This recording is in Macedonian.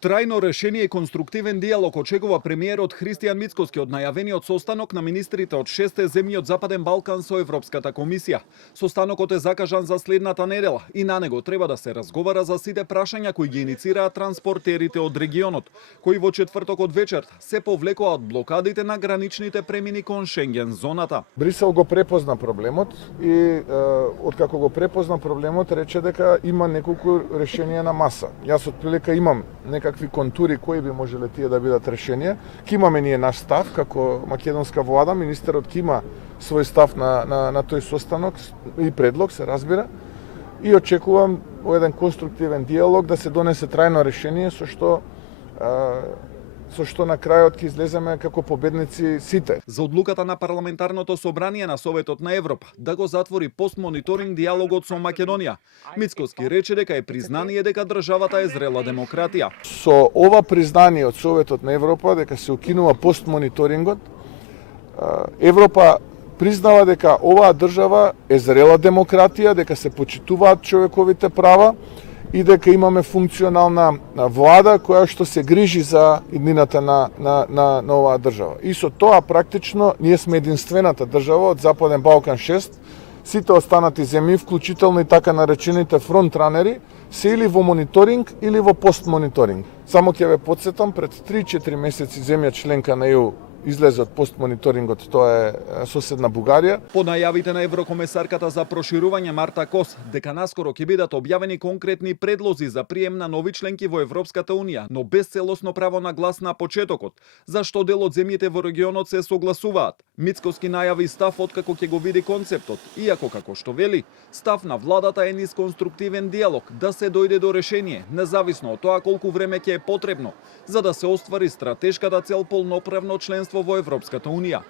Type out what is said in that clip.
Трајно решение и конструктивен диалог очекува премиерот Христијан Мицкоски од најавениот состанок на министрите од 6 земји од Западен Балкан со Европската комисија. Состанокот е закажан за следната недела и на него треба да се разговара за сите прашања кои ги иницираат транспортерите од регионот, кои во четвртокот вечер се повлекоа од блокадите на граничните премини кон Шенген зоната. Брисел го препозна проблемот и откако го препозна проблемот рече дека има неколку решенија на маса. Јас отприлика имам некакви контури кои би можеле тие да бидат решенија. Ке имаме ние наш став како македонска влада, министерот ке има свој став на тој состанок и предлог, се разбира. И очекувам во еден конструктивен диалог да се донесе трајно решение со што на крајот ќе излеземе како победници сите. За одлуката на парламентарното собрание на Советот на Европа да го затвори постмониторинг диалогот со Македонија, Мицкоски рече дека е признание дека државата е зрела демократија. Со ова признание од Советот на Европа дека се укинува постмониторингот, Европа признава дека оваа држава е зрела демократија, дека се почитуваат човековите права и дека имаме функционална влада која што се грижи за иднината на оваа држава. И со тоа практично ние сме единствената држава од Западен Балкан 6. Сите останати земји, вклучително и така наречените фронтранери, се или во мониторинг или во постмониторинг. Само ќе ве потсетам, пред 3-4 месеци земја членка на ЕУ излезе од постмониторингот, тоа е соседна Бугарија. По најавите на еврокомесарката за проширување Марта Кос, дека наскоро ќе бидат објавени конкретни предлози за прием на нови членки во Европската унија, но без целосно право на глас на почетокот, зашто дел од земјите во регионот се согласуваат. Мицкоски најави став откако ќе го види концептот, иако како што вели, став на владата е низ конструктивен диалог да се дојде до решение, независно од тоа колку време ќе е потребно, за да се оствари стратешката цел полноправно членство во Европската унија.